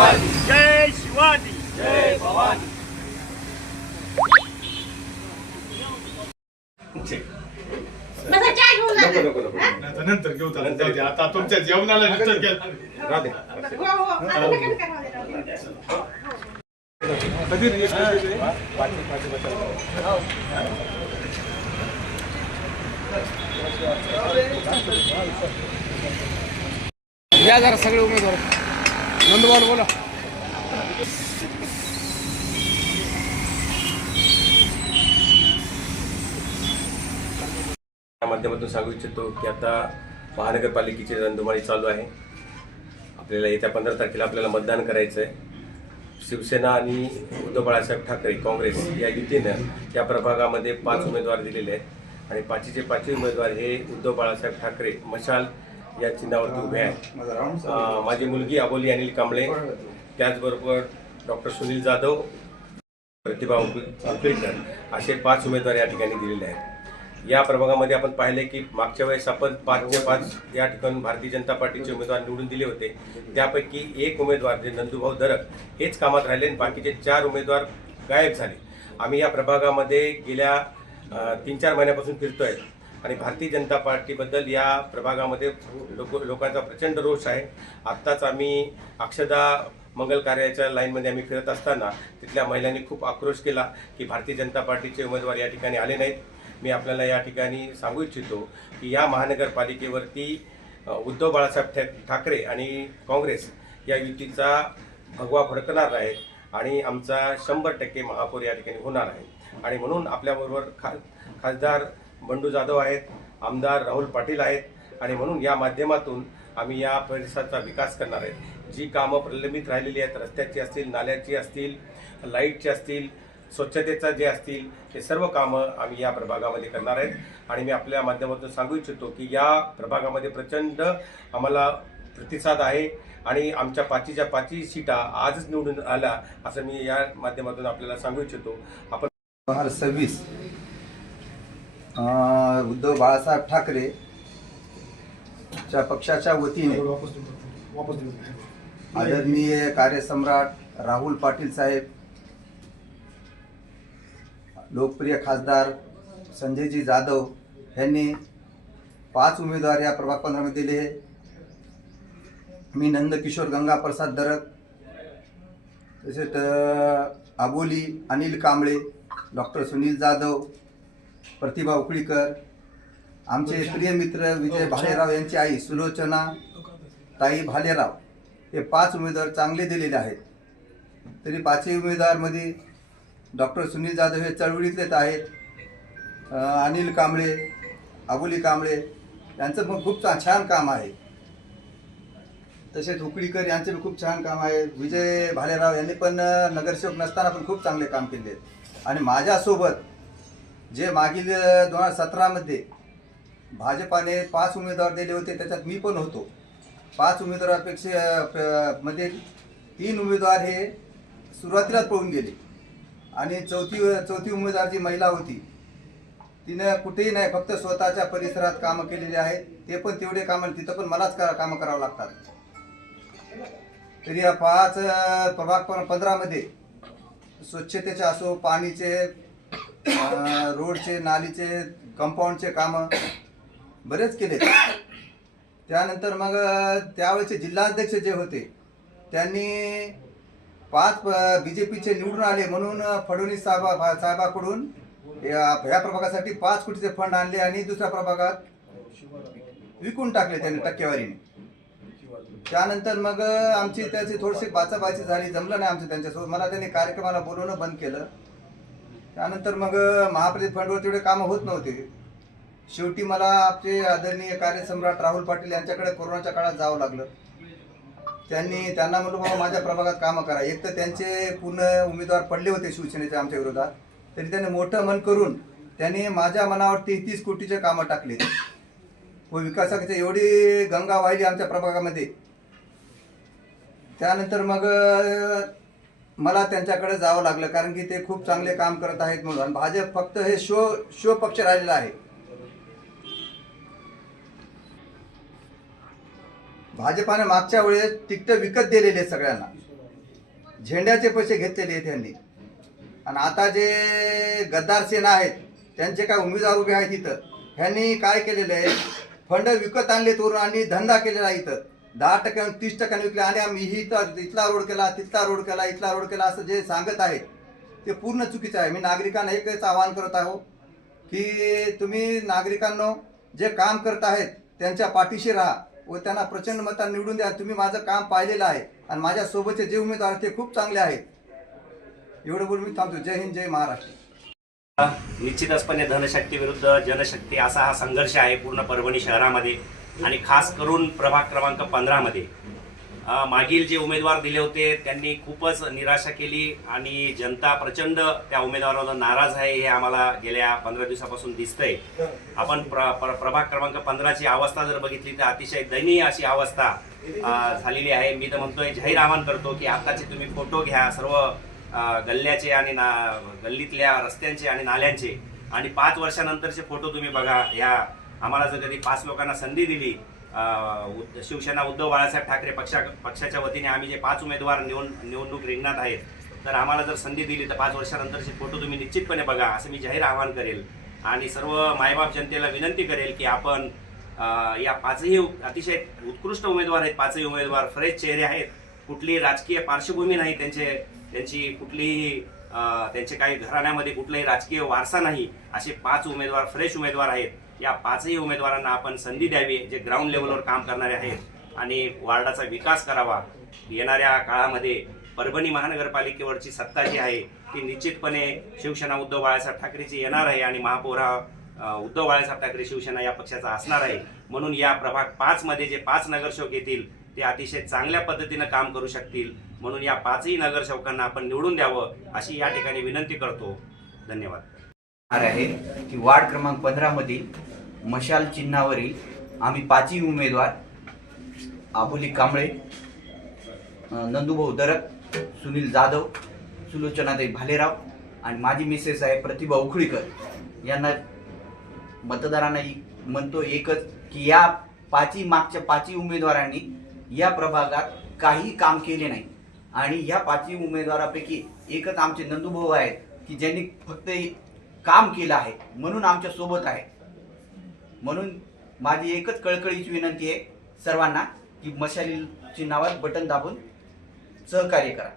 भवानी जय शिवाजी जय भवानी बसा चहा घेऊन जा. नको नको नको नंतर घेऊ चालेल जाऊ दे. आता तुमच्या जेवणाला नंतर घ्या. हो, हो. आता नका, नका, राहू या जरा सगळे उमेदवार नंदवाल बोला. या माध्यमातून सांगू इच्छितो की आता महानगरपालिकेची रणधुमाळी चालू आहे. आपल्याला येत्या पंधरा तारखेला आपल्याला मतदान करायचं आहे शिवसेना आणि उद्धव बाळासाहेब ठाकरे काँग्रेस या युतीनं या प्रभागामध्ये पाच उमेदवार दिलेले आहेत. आणि पाचीचे पाचवी उमेदवार हे उद्धव बाळासाहेब ठाकरे मशाल या चिन्हावरती उभे आहेत माझी मुलगी अबोली अनिल कांबळे. त्याचबरोबर डॉक्टर सुनील जाधव प्रतिभा उकळीकर असे पाच उमेदवार या ठिकाणी दिलेले आहेत. या प्रभागामध्ये आपण पाहिले की मागच्या वेळेस आपण पाचचे पाच या ठिकाणी भारतीय जनता पार्टीचे उमेदवार निवडून दिले होते. त्यापैकी एक उमेदवार जे नंदुभाऊ दरक हेच कामात राहिले आणि बाकीचे चार उमेदवार गायब झाले. आम्ही या प्रभागामध्ये गेल्या तीन चार महिन्यापासून फिरतोय. आणि भारतीय जनता पार्टीबद्दल या प्रभागामध्ये लोक लोकांचा प्रचंड रोष आहे. आत्ताच आम्ही अक्षदा मंगल कार्याच्या लाईनमध्ये आम्ही फिरत असताना तिथल्या महिलांनी खूप आक्रोश केला की भारतीय जनता पार्टीचे उमेदवार या ठिकाणी आले नाहीत. मी आपल्याला या ठिकाणी सांगू इच्छितो की या महानगरपालिकेवरती उद्धव बाळासाहेब ठाकरे आणि काँग्रेस या युतीचा भगवा फडकणार आहे आणि आमचा शंभर टक्के महापौर या ठिकाणी होणार आहे. आणि म्हणून आपल्याबरोबर खा खासदार बंडू जाधव आहेत आमदार राहुल पाटील आहेत आणि म्हणून या माध्यमातून आम्ही या परिसराचा विकास करणार आहे. जी कामं प्रलंबित राहिलेली आहेत रस्त्याची असतील नाल्याची असतील लाईटची असतील स्वच्छतेचा जे असतील हे सर्व कामं आम्ही या प्रभागामध्ये करणार आहेत. आणि मी आपल्या माध्यमातून सांगू इच्छितो की या प्रभागामध्ये प्रचंड आम्हाला प्रतिसाद आहे आणि आमच्या पाचीच्या पाची सीटा आजच निवडून आल्या असं मी या माध्यमातून आपल्याला सांगू इच्छितो. आपण सव्वीस उद्धव बाळासाहेब ठाकरे च्या पक्षाच्या वतीने आदरणीय कार्यसम्राट राहुल पाटील साहेब लोकप्रिय खासदार संजयजी जाधव यांनी पाच उमेदवार या प्रभाग पंधरामध्ये दिले मी नंदकिशोर गंगाप्रसाद दरक तसेच अ, आबोली अनिल कांबळे डॉक्टर सुनील जाधव प्रतिभा उकळीकर आमचे प्रिय मित्र विजय भालेराव यांची आई सुलोचना ताई भालेराव हे पाच उमेदवार चांगले दिलेले आहेत. तरी पाचही उमेदवारमध्ये डॉक्टर सुनील जाधव हे चळवळीतलेच आहेत. अनिल कांबळे आबोली कांबळे यांचं पण खूप छान काम आहे. तसेच उकळीकर यांचे खूप छान काम आहे. विजय भालेराव यांनी पण नगरसेवक नसताना पण खूप चांगले काम केले. आणि माझ्यासोबत जे मागील दोन हजार सतरामध्ये भाजपाने पाच उमेदवार दिले होते त्याच्यात मी पण होतो. पाच उमेदवारापेक्षा म्हणजे मध्ये तीन उमेदवार हे सुरुवातीलाच पळून गेले. आणि चौथी चौथी उमेदवार जी महिला होती तिनं कुठेही नाही फक्त स्वतःच्या परिसरात कामं केलेली आहेत. ते पण तेवढे कामं तिथं पण मलाच का कामं करावं लागतात. तरी या पाच प्रभाग पंधरामध्ये स्वच्छतेचे असो पाणीचे रोडचे नालीचे कंपाऊंडचे कामं बरेच केले. त्यानंतर मग त्यावेळेचे जिल्हाध्यक्ष जे होते त्यांनी पाच बी जे पीचे निवडून आले म्हणून फडणवीस साहेबा साहेबाकडून या ह्या प्रभागासाठी पाच कोटीचे फंड आणले आणि दुसऱ्या प्रभागात विकून टाकले त्यांनी टक्केवारीने. त्यानंतर मग आमची त्याची थोडीशी बाचाबाची झाली जमलं नाही आमचं त्यांच्यासोबत. मला त्यांनी कार्यक्रमाला बोलवणं बंद केलं. त्यानंतर मग अं, फंडवर तेवढे कामं होत नव्हते. शेवटी मला आपले आदरणीय कार्यसम्राट राहुल पाटील यांच्याकडे कोरोनाच्या काळात जावं लागलं. त्यांनी त्यांना म्हणलं बाबा माझ्या प्रभागात कामं करा. एक तर त्यांचे पूर्ण उमेदवार पडले होते शिवसेनेच्या आमच्या विरोधात. तरी त्यांनी मोठं मन करून त्यांनी माझ्या मनावर तेहतीस कोटीचे कामं टाकले. व विकासाची एवढी गंगा वाहिली आमच्या प्रभागामध्ये. त्यानंतर मग मला त्यांच्याकडे जावं लागलं कारण की ते खूप चांगले काम करत आहेत म्हणून. भाजप फक्त हे शो शो पक्ष राहिलेला आहे. भाजपाने मागच्या वेळेस तिकट विकत दिलेले आहेत सगळ्यांना. झेंड्याचे पैसे घेतलेले आहेत त्यांनी. आणि आता जे गद्दार सेना आहेत त्यांचे काय उमेदवार उभे आहेत इथं? ह्यांनी काय केलेलं आहे? फंड विकत आणले तोरून आणि धंदा केलेला आहे इथं. दहा टक्क्याने तीस टक्क्याने विकले आणि आम्ही ही तर इथला रोड केला तिथला रोड केला इथला रोड केला असं जे सांगत आहेत ते पूर्ण चुकीचं आहे. मी नागरिकांना एकच आवाहन करत आहो की तुम्ही नागरिकांनो जे काम करत आहेत त्यांच्या पाठीशी राहा व त्यांना प्रचंड मतांनी निवडून द्या. तुम्ही माझं काम पाहिलेलं आहे आणि माझ्यासोबतचे जे उमेदवार ते खूप चांगले आहेत. एवढं बोलून मी थांबतो. जय हिंद जय महाराष्ट्र. निश्चितचपणे धनशक्ती विरुद्ध जनशक्ती असा हा संघर्ष आहे पूर्ण परभणी शहरामध्ये. आणि खास करून प्रभाग क्रमांक पंधरामध्ये मध्ये. मागील जे उमेदवार दिले होते त्यांनी खूपच निराशा केली आणि जनता प्रचंड त्या उमेदवाराला नाराज आहे हे आम्हाला गेल्या पंधरा दिवसापासून दिसतंय. आपण प्र, प्र, प्रभाग क्रमांक पंधराची अवस्था जर बघितली तर अतिशय दयनीय अशी अवस्था झालेली आहे. मी तर म्हणतोय जाहीर आवाहन करतो की आताचे तुम्ही फोटो घ्या सर्व गल्ल्याचे आणि ना गल्लीतल्या रस्त्यांचे आणि नाल्यांचे. आणि पाच वर्षानंतरचे फोटो तुम्ही बघा या आम्हाला जर कधी पाच लोकांना संधी दिली शिवसेना उद्धव बाळासाहेब ठाकरे पक्षा पक्षाच्या वतीने आम्ही जे पाच उमेदवार निवड निवडणूक रिंगणात आहेत तर आम्हाला जर संधी दिली तर पाच वर्षानंतरचे फोटो तुम्ही निश्चितपणे बघा असं मी जाहीर आवाहन करेल. आणि सर्व मायबाप जनतेला विनंती करेल की आपण या पाचही अतिशय उत्कृष्ट उमेदवार आहेत पाचही उमेदवार फ्रेश चेहरे आहेत. कुठलीही राजकीय पार्श्वभूमी नाही त्यांचे त्यांची कुठलीही त्यांचे काही घराण्यामध्ये कुठलाही राजकीय वारसा नाही असे पाच उमेदवार फ्रेश उमेदवार आहेत. या पाचही उमेदवारांना आपण संधी द्यावी जे ग्राउंड लेवलवर काम करणारे आहेत. आणि वार्डाचा विकास करावा. येणाऱ्या काळामध्ये परभणी महानगरपालिकेवरची सत्ता जी आहे ती निश्चितपणे शिवसेना उद्धव बाळासाहेब ठाकरेची येणार आहे आणि महापौरा उद्धव बाळासाहेब ठाकरे शिवसेना या पक्षाचा असणार आहे. म्हणून या प्रभाग पाचमध्ये जे पाच नगरसेवक येतील ते अतिशय चांगल्या पद्धतीनं काम करू शकतील. म्हणून या पाचही नगरसेवकांना आपण निवडून द्यावं अशी या ठिकाणी विनंती करतो. धन्यवाद. आहे की वार्ड क्रमांक पंधरामधील मशाल चिन्हावरील आम्ही पाचही उमेदवार आबोली कांबळे नंदुभाऊ दरक सुनील जाधव सुलोचनाताई भालेराव आणि माझी मिसेस आहे प्रतिभा उखळीकर यांना मतदारांना म्हणतो एकच की या पाचही मागच्या पाचही उमेदवारांनी या प्रभागात काही काम केले नाही. आणि या पाचही उमेदवारापैकी एकच आमचे नंदुभाऊ आहेत की ज्यांनी फक्त काम केलं आहे म्हणून आमच्यासोबत आहे. म्हणून माझी एकच कळकळीची विनंती आहे सर्वांना की मशालीची नावात बटन दाबून सहकार्य करा.